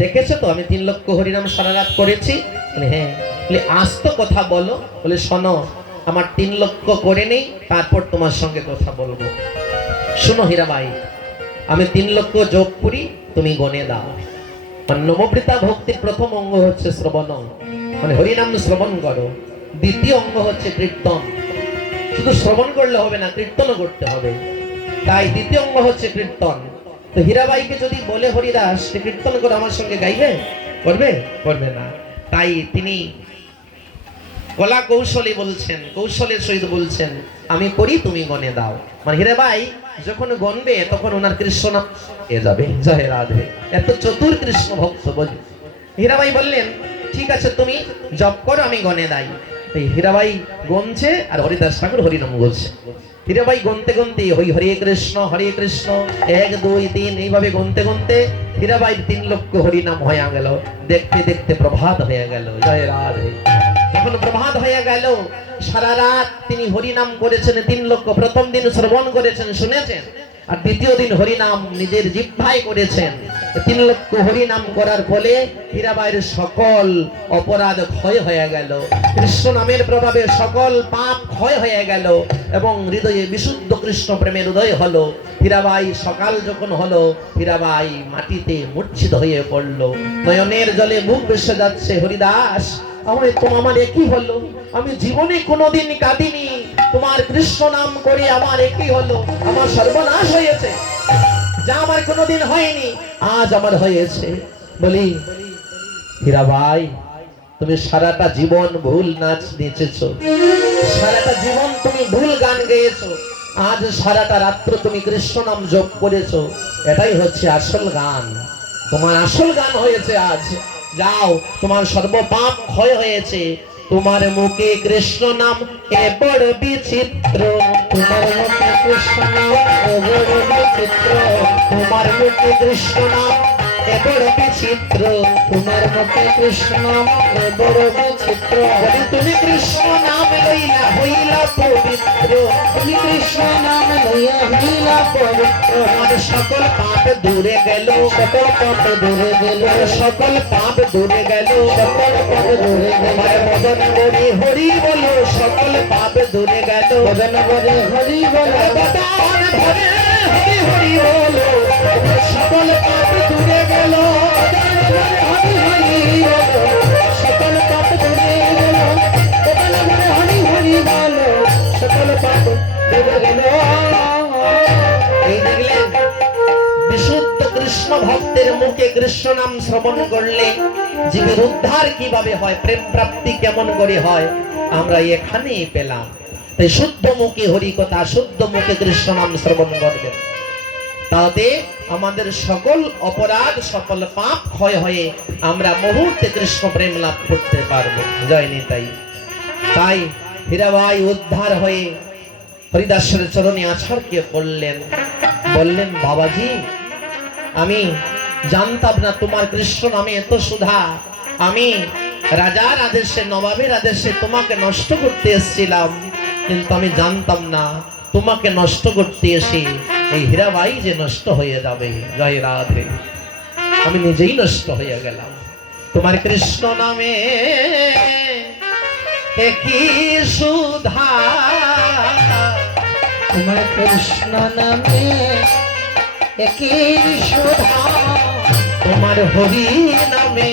দেখেছো তো? আমি 3 লক্ষ হরিনাম সারা রাত করেছি। বলে, হ্যাঁ। বলে, আজ তো কথা বলো। বলে, শোনো, আমার 3 লক্ষ করে নেই, তারপর তোমার সঙ্গে কথা বলবো। শোনো হীরাবাই, আমি 3 লক্ষ যোগ করি, তুমি গণে দাও। নমবৃতা ভক্তির প্রথম অঙ্গ হচ্ছে শ্রবণ, মানে হরিনাম শ্রবণ করো। দ্বিতীয় অঙ্গ হচ্ছে কীর্তন। শুধু শ্রবণ করলে হবে না, কীর্তনও করতে হবে। তাই দ্বিতীয় অঙ্গ হচ্ছে কীর্তন। তো হীরাবাইকে যদি বলে, হরিদাস কীর্তন করে আমার সঙ্গে গাইবে, করবে? করবে না। তাই তিনি কলা কৌশলে বলছেন, কৌশলের সহিত বলছেন, আমি করি, তুমি গণে দাও। মানে হীরাবাই যখন গণবে তখন ওনার কৃষ্ণ নাম এ যাবে, জয় রাধে। এত চতুর কৃষ্ণ ভক্ত। বলি, হীরাবাই বললেন, ঠিক আছে, তুমি জপ করো, আমি গণে দাই। এই হীরাবাই গনছে আর হরিদাস ঠাকুর হরিনাম বলছে। হীরাবাই গনতে গনতে ওই হরে কৃষ্ণ 1 2 3 এইভাবে গনতে গনতে হীরাবাই 3 লক্ষ হরিনাম হয়ে গেল। দেখতে দেখতে প্রভাত হয়ে গেল, জয় রাধে। যখন প্রভাত হয়ে গেল, সারা রাত তিনি হরিনাম করেছেন 3 লক্ষ। প্রথম দিন শ্রবণ করেছেন, শুনেছেন, আর দ্বিতীয় দিন হরিনাম নিজের জিহ্বায় করেছেন। 3 লক্ষ হরিনাম করার ফলে হীরাবাইয়ের সকল অপরাধ ক্ষয় হয়ে গেল। কৃষ্ণ নামের প্রভাবে সকল পাপ ক্ষয় হয়ে গেল এবং হৃদয়ে বিশুদ্ধ কৃষ্ণ প্রেমের উদয় হলো। হীরাবাই সকাল যখন হলো, হীরাবাই মাটিতে মূর্ছিত হয়ে পড়ল। নয়নের জলে মুখ ভেসে যাচ্ছে। হরিদাস, আমার একই হলো, আমি জীবনে কোনোদিন কাঁদিনি, তোমার কৃষ্ণ নাম করে আমার একই হলো। আমার সর্বনাশ হয়েছে, যা আমার কোনোদিন হয়নি, আজ আমার হয়েছে। বলি, হীরাবাই, তুমি সারাটা জীবন ভুল নাচ নেচেছো, সারাটা জীবন তুমি ভুল গান গেয়েছো, আজ সারাটা রাত্র তুমি কৃষ্ণ নাম জপ করেছো, এটাই হচ্ছে আসল গান। তোমার আসল গান হয়েছে আজ। যাও, তোমার সর্বপাপ ক্ষয় হয়েছে। তোমার মুখে কৃষ্ণ নাম এ বড় বিচিত্র, তোমার মুখে কৃষ্ণ নাম এ বড় বিচিত্র, তোমার মুখে কৃষ্ণ নাম এ বড় বিচিত্র, তোমার মুখে কৃষ্ণ নাম এ বড় বিচিত্র। বলি, তুমি কৃষ্ণ নাম লইলা হইলা পবিত্র, তুমি কৃষ্ণ নাম লইয়া হইলা পবিত্র। আমার সকল পাপ দূরে গেল, সকল পাপ দূরে গেল, সকল পাপ দূরে গেল, সকল পাপ দূরে গেল। মদন গরি হরি বলো, সকল পাপ দূরে গেল। মদন গরি হরি বলো, বদন ভরে হরি হরি বলো, সকল পাপ দূরে গেল। মদন ভরে হরি হরি বলো, সকল পাপ দূরে গেল। মদন ভরে হরি হরি বলো, সকল পাপ দূরে গেল। এই দেখলেন, বিশুদ্ধ কৃষ্ণ ভক্তের মুখে কৃষ্ণ নাম শ্রবণ করলে জীবের উদ্ধার কিভাবে হয়, প্রেম প্রাপ্তি কেমন করে হয়, আমরা এখানেই পেলাম। তাই শুদ্ধ মুখে হরি কথা, শুদ্ধ মুখে কৃষ্ণ নাম শ্রবণ করবেন, তাতে আমাদের সকল অপরাধ, সকল পাপ ক্ষয় হয়ে আমরা মুহূর্তে কৃষ্ণ প্রেম লাভ করতে পারবো। জয় নিতাই। তাই হীরাবাই উদ্ধার হয়ে হরিদাসের চরণে আছাড়কে পড়লেন। বললেন, বাবাজি, আমি জানতাম না তোমার কৃষ্ণ নামে এত সুধা। আমি রাজার আদেশে, নবাবের আদেশে তোমাকে নষ্ট করতে এসেছিলাম, কিন্তু আমি জানতাম না তোমাকে নষ্ট করতে এসে এই হীরাবাই যে নষ্ট হয়ে যাবে। জয় রাধে। আমি নিজেই নষ্ট হয়ে গেলাম। তোমার কৃষ্ণ নামে কি সুধা, তোমার কৃষ্ণ নামে একই সুধা, তোমার হরি নামে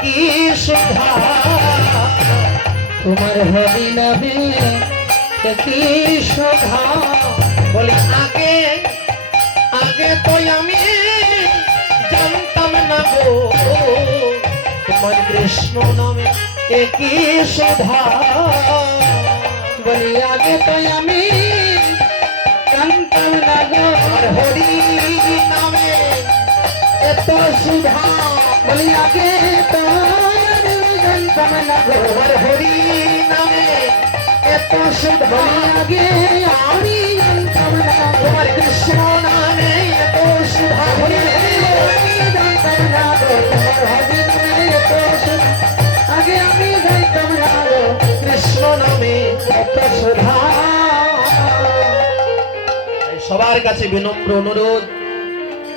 কি সুধা, তোমার হরি নামে একই সুধা। বলি আগে আগে তো আমি জানতাম না গো, তোমার কৃষ্ণ নামে কি সুধা। বলি আগে তো আমি জানতাম না গো, আর হরি নামে এত সুধা। বলি আগে তো আমি জানতাম না গো, তোমার হরি নামে এত সুধা। বলি আগে আমি জানতাম না গো, তোমার কৃষ্ণ নামে এত সুধা। বলি আগে আমি জানতাম না গো, তোমার হরি নামে এত সুধা। আগে আমি জানতাম না গো, কৃষ্ণ নামে এত সুধা। সবার কাছে বিনম্র অনুরোধ,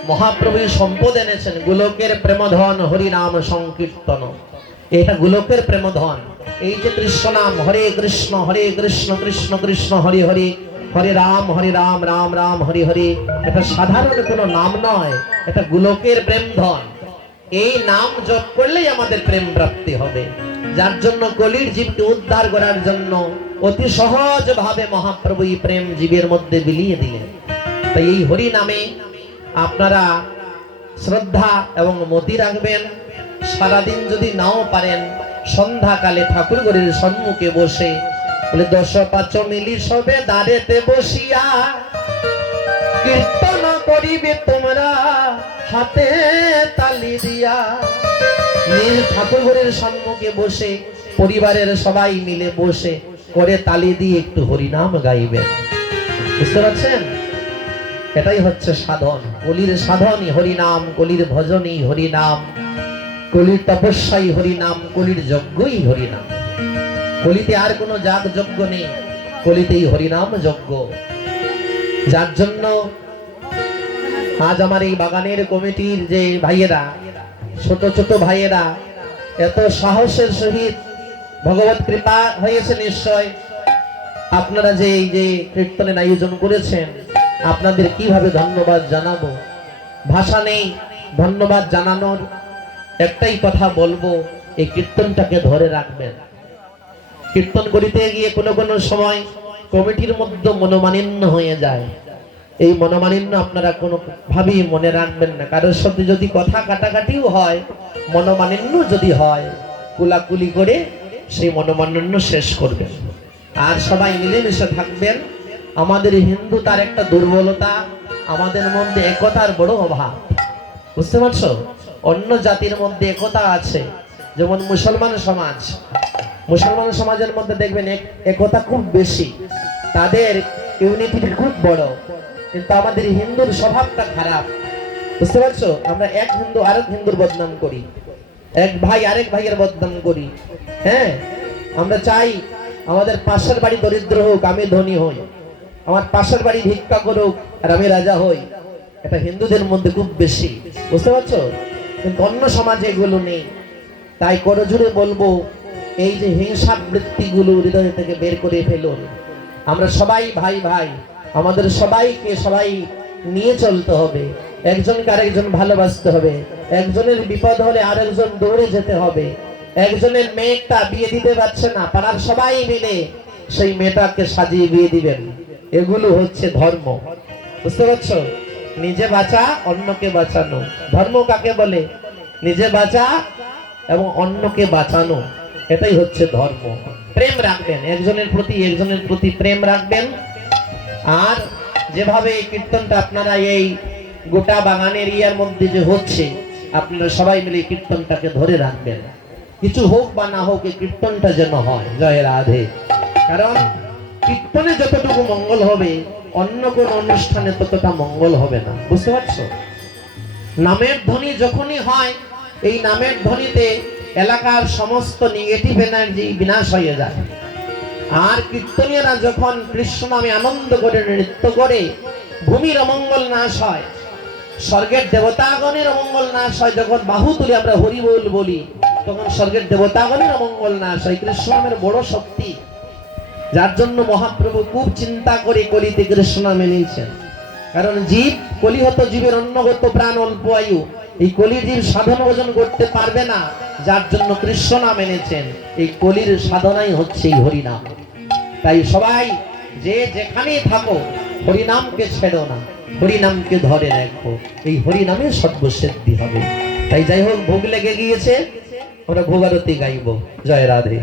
মহাপ্রভু সম্পদ এনেছেন গোলকের প্রেমধন হরি নাম সংকীর্তন। এটা গোলকের প্রেমধন। এই যে কৃষ্ণ নাম, হরে কৃষ্ণ কৃষ্ণ কৃষ্ণ হরে হরে, হরে রাম রাম রাম হরে হরে, এটা সাধারণ কোনো নাম নয়, এটা গোলকের প্রেমধন। এই নাম জপ করলেই আমাদের প্রেম প্রাপ্তি হবে। যার জন্য কলির জীবকে উদ্ধার করার জন্য অতি সহজ ভাবে মহাপ্রভু এই প্রেম জীবের মধ্যে বিলিয়ে দিলেন। তাই এই হরি নামে আপনারা শ্রদ্ধা এবং মতি রাখবেন। সারাদিন যদি নাও পারেন, সন্ধ্যাকালে ঠাকুর ঘরের সম্মুখে বসে বলে 10-5 মিলি সবে দাঁড়েতে বসিয়া কীর্তন করিবে তোমরা হাতে তালি দিয়া। নিজ ঠাকুর ঘরের সম্মুখে বসে পরিবারের সবাই মিলে বসে করে তালি দিয়ে একটু হরিনাম গাইবেন। বুঝতে পারছেন? এটাই হচ্ছে সাধন। কলির সাধনই হরিনাম, কলির ভজনই হরিনাম, কলির তপস্যাই হরিনাম, কলির যজ্ঞই হরিনাম। কলিতে আর কোনো যাগ যজ্ঞ নেই, কলিতেই হরিনাম যজ্ঞ। যার জন্য আজ আমার এই বাগানের কমিটির যে ভাইয়েরা, ছোট ছোট ভাইয়েরা এত সাহসের সহিত, ভগবত কৃপা হয়েছে নিশ্চয়, আপনারা যে এই যে কীর্তনের আয়োজন করেছেন, আপনাদের কিভাবে ধন্যবাদ জানাবো, ভাষা নেই ধন্যবাদ জানানোর। একটাই কথা বলবো, এই কীর্তনটাকে ধরে রাখবেন। কীর্তন করিতে গিয়ে কোনো কোনো সময় কমিটির মধ্যে মনোমালিন্য হয়ে যায়। এই মনোমালিন্য আপনারা কোনো ভাবেই মনে রাখবেন না। কারোর সাথে যদি কথা কাটাকাটিও হয়, মনোমালিন্য যদি হয়, কুলাকুলি করে সেই মনোমালিন্য শেষ করবেন। আর সবাই মিলেমিশে থাকবেন। আমাদের হিন্দু তার একটা দুর্বলতা, আমাদের মধ্যে একতার বড় অভাব। বুঝতে পারছো? অন্য জাতির মধ্যে একতা আছে, যেমন মুসলমান সমাজ, মুসলমান সমাজের মধ্যে দেখবেন একতা খুব বেশি, তাদের ইউনিটি খুব বড়। কিন্তু আমাদের হিন্দুর স্বভাবটা খারাপ। বুঝতে পারছো? আমরা এক হিন্দু আরেক হিন্দুর বদনাম করি, এক ভাই আরেক ভাইয়ের বদনাম করি। হ্যাঁ, আমরা চাই আমাদের পাশের বাড়ি দরিদ্র হোক, আমি ধনী হই, আমার পাশের বাড়ি ভিক্ষা করুক আর আমি রাজা হই। এটা হিন্দুদের মধ্যে খুব বেশি। বুঝতে পারছো? কিন্তু অন্য সমাজে এগুলো নেই। তাই করজোড়ে বলবো, এই যে হিংসা বৃত্তিগুলো হৃদয় থেকে বের করে ফেলুন। আমরা সবাই ভাই ভাই, আমাদের সবাইকে সবাই নিয়ে চলতে হবে। একজনকে আরেকজন ভালোবাসতে হবে। একজনের বিপদ হলে আরেকজন দৌড়ে যেতে হবে। একজনের মেয়েটা বিয়ে দিতে পারছে না, পাড়ার সবাই মিলে সেই মেয়েটাকে সাজিয়ে বিয়ে দিবেন। এগুলো হচ্ছে ধর্ম। বুঝতে পারছো? নিজে বাঁচা, অন্যকে বাঁচানো। ধর্ম কাকে বলে? নিজে বাঁচা এবং অন্যকে বাঁচানো, এটাই হচ্ছে ধর্ম। প্রেম রাখবেন, একজনের প্রতি প্রেম রাখবেন। আর যেভাবে এই কীর্তনটা আপনারা এই গোটা বাগান এরিয়ার মধ্যে যে হচ্ছে, আপনারা সবাই মিলে কীর্তনটাকে ধরে রাখবেন। কিছু হোক বা না হোক, এই কীর্তনটা যেন হয়। জয় রাধে। কারণ কীর্তনে যতটুকু মঙ্গল হবে, অন্য কোন অনুষ্ঠানে ততটা মঙ্গল হবে না। বুঝতে পারছো? নামের ধ্বনি যখনই হয়, এই নামের ধ্বনিতে এলাকার সমস্ত নেগেটিভ এনার্জি বিনাশ হয়ে যায়। আর কীর্তনীয়রা যখন কৃষ্ণ নামে আনন্দ করে নৃত্য করে, ভূমির অমঙ্গল নাশ হয়, স্বর্গের দেবতাগণের অমঙ্গল নাশ হয়। যখন বাহু তুলে আমরা হরি বল বলি, তখন স্বর্গের দেবতাগণের অমঙ্গল নাশ হয়। কৃষ্ণ নামের বড় শক্তি, যার জন্য মহাপ্রভু খুব চিন্তা করে কলিতে কৃষ্ণ নাম এনেছেন। কারণ জীব, কলিহত জীবের অন্নগত প্রাণ অল্প আয়ু, এই কলির জীব সাধন ভোজন করতে পারবে না, যার জন্য কৃষ্ণ নাম এনেছেন। এই কলির সাধনাই হচ্ছে এই হরিনাম। তাই সবাই যে যেখানেই থাকো, হরিনামকে ছেড়ো না, হরিনামকে ধরে রাখো। এই হরিনামে সর্বসিদ্ধি হবে। তাই যাই হোক, ভোগ লেগে গিয়েছে, আমরা ভোগারতি গাইব। জয় রাধে।